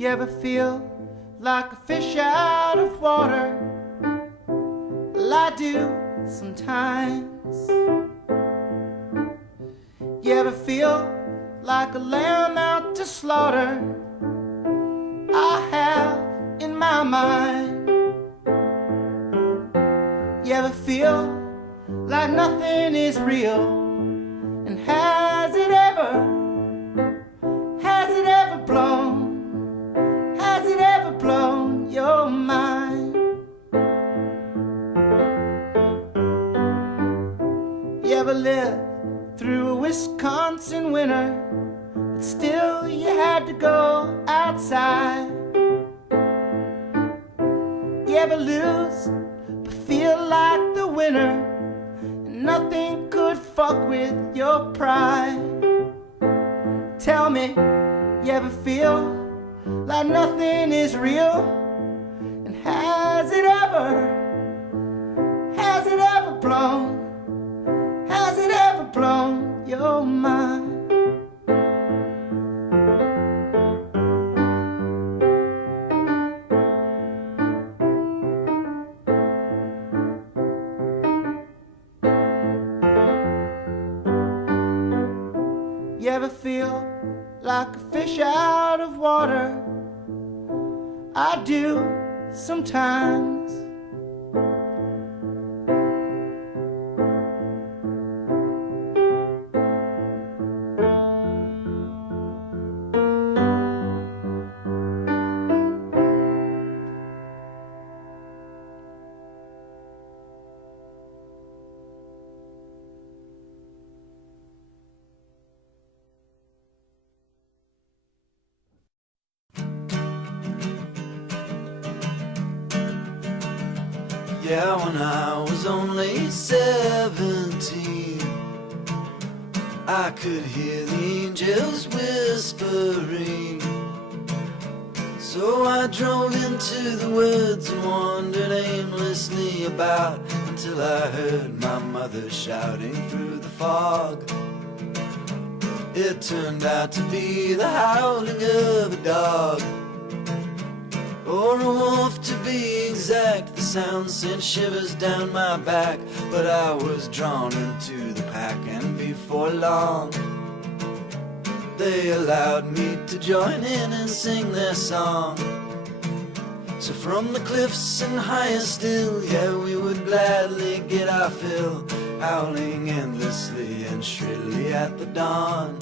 You ever feel like a fish out of water? Well, I do sometimes. You ever feel like a lamb out to slaughter? I have in my mind. You ever feel like nothing is real? And has it ever blown your mind? You ever lived through a Wisconsin winter, but still you had to go outside? You ever lose but feel like the winner, and nothing could fuck with your pride? Tell me, you ever feel like nothing is real? And has it ever blown your mind? You ever feel like a fish out of water? I do sometimes. Yeah, when I was only 17, I could hear the angels whispering. So I drove into the woods and wandered aimlessly about until I heard my mother shouting through the fog. It turned out to be the howling of a dog, or a wolf to be exact. The sound sent shivers down my back, but I was drawn into the pack, and before long they allowed me to join in and sing their song. So from the cliffs and higher still, yeah, we would gladly get our fill, howling endlessly and shrilly at the dawn.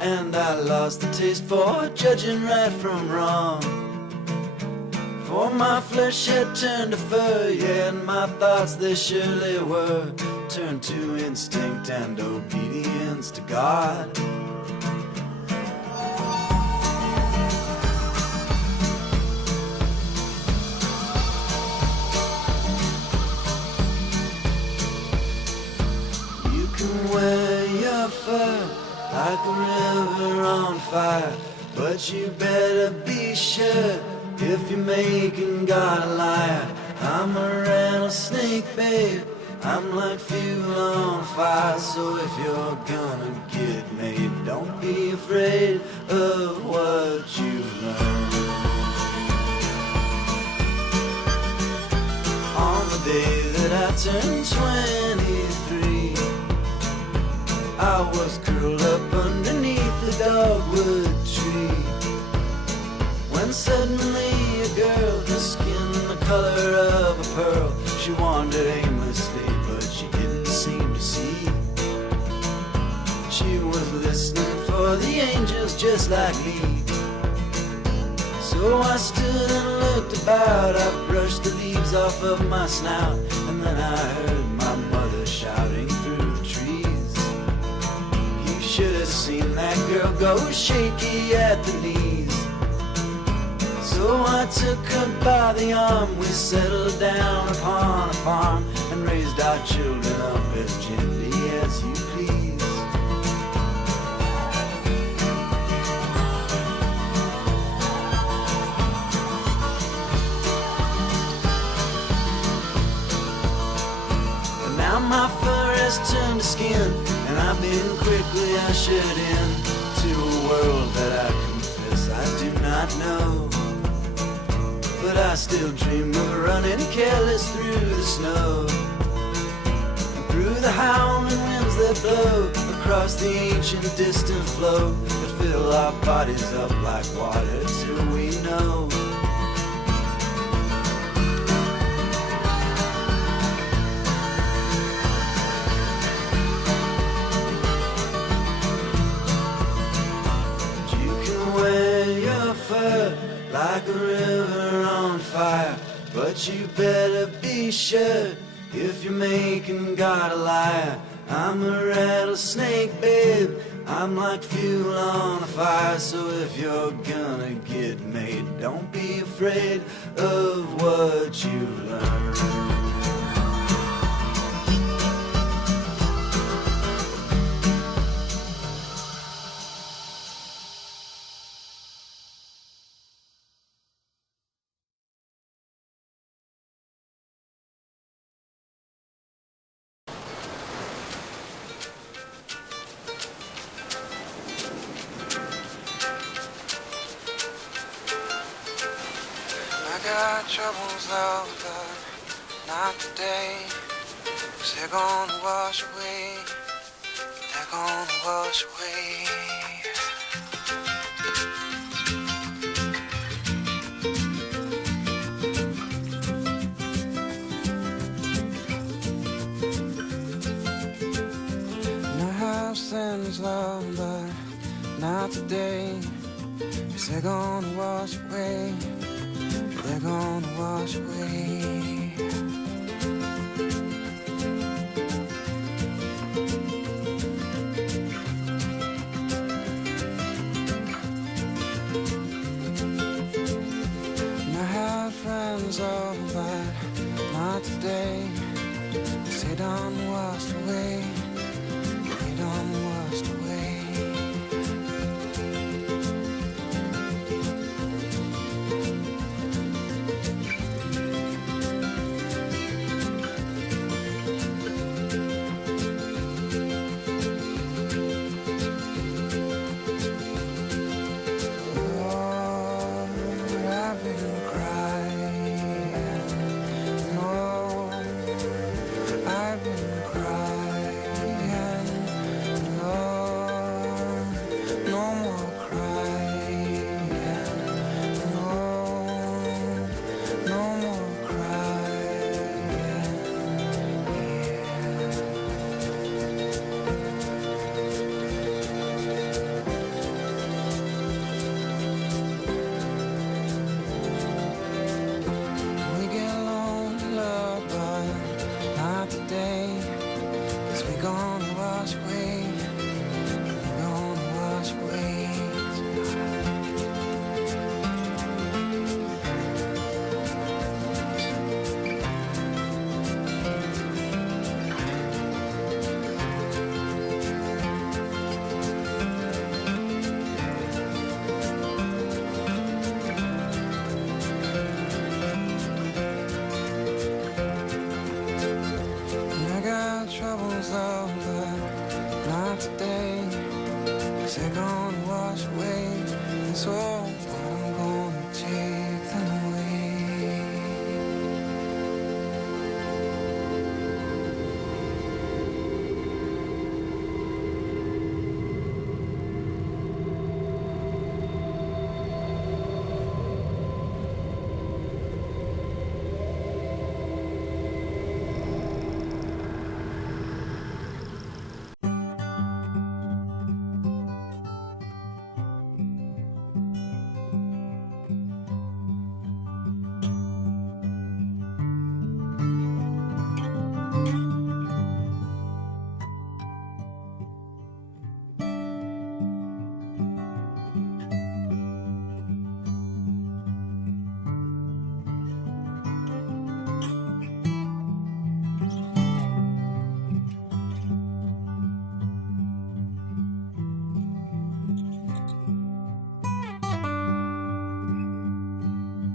And I lost the taste for judging right from wrong, for my flesh had turned to fur, yeah, and my thoughts, they surely were turned to instinct and obedience to God. You can wear your fur like a river on fire, but you better be sure if you're making God a liar. I'm a rattlesnake, babe, I'm like fuel on fire. So if you're gonna get made, don't be afraid of what you learn. On the day that I turned 23, I was curled up underneath the dogwood tree, when suddenly a girl, her skin the color of a pearl, she wandered aimlessly, but she didn't seem to see. She was listening for the angels just like me. So I stood and looked about, I brushed the leaves off of my snout, and then I heard my mother shouting through the trees. You should have seen that girl go shaky at the knees. So I took her by the arm, we settled down upon a farm, and raised our children up as gently as you please. But now my fur has turned to skin, and I've been quickly ushered in to a world that I confess I do not know. But I still dream of running careless through the snow, and through the howling winds that blow across the ancient distant flow that fill our bodies up like water till we know. Like a river on fire, but you better be sure if you're making God a liar. I'm a rattlesnake, babe, I'm like fuel on a fire. So if you're gonna get made, don't be afraid of what you've learned. Got troubles though, but not today. 'Cause they're gonna wash away. They're gonna wash away. And I have sins, love, but not today. 'Cause they're gonna wash away. They're gonna wash away. And I had friends, oh, but not today. 'Cause they done washed away. They done washed away.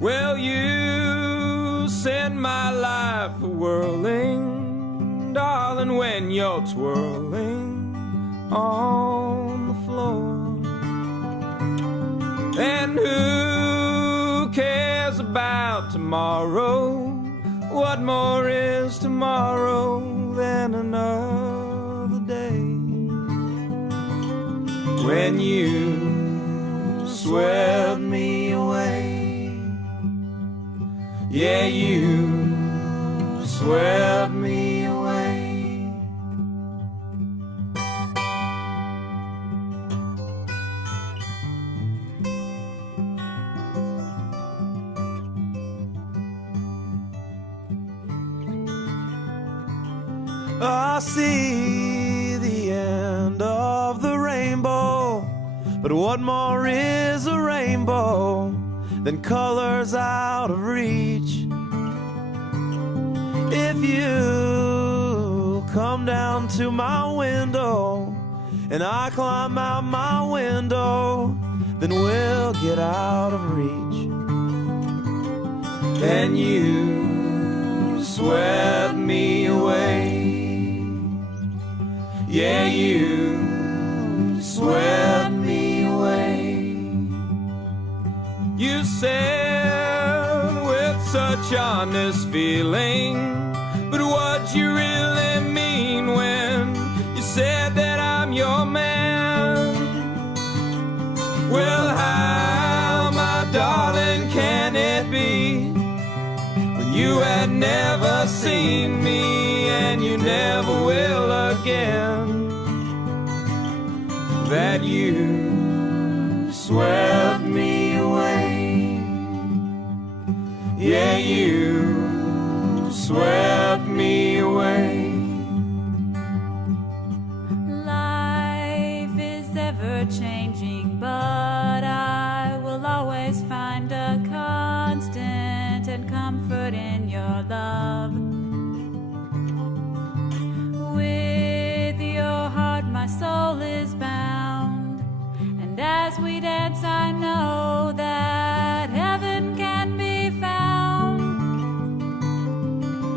Well, you send my life a whirling, darling, when you're twirling on the floor. And who cares about tomorrow? What more is tomorrow than another day? When you swept me away, yeah, you swept me away. I see the end of the rainbow, but what more is a rainbow than colors out of reach? If you come down to my window and I climb out my window, then we'll get out of reach. And you swept me away, yeah, you swept me away. You said with such honest feeling, but what'd you really mean when you said that I'm your man? Well, how, my darling, can it be when you had never seen me and you never will again, that you swept me away, yeah, you swept me away. Life is ever changing, but I will always find a constant and comfort in your love. With your heart my soul is bound, and as we dance I know that heaven can be found.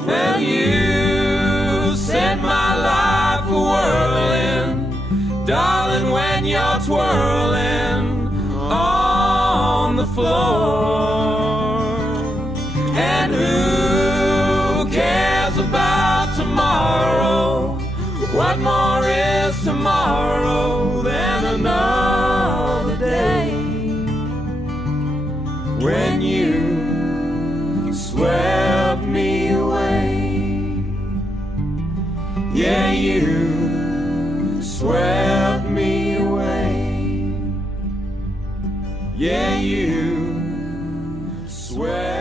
Well, you set my life a-whirling, darling, when you're twirling on the floor. And who cares about tomorrow? What more is tomorrow than another day? When you swept me away, yeah, you swept me away, yeah, you swept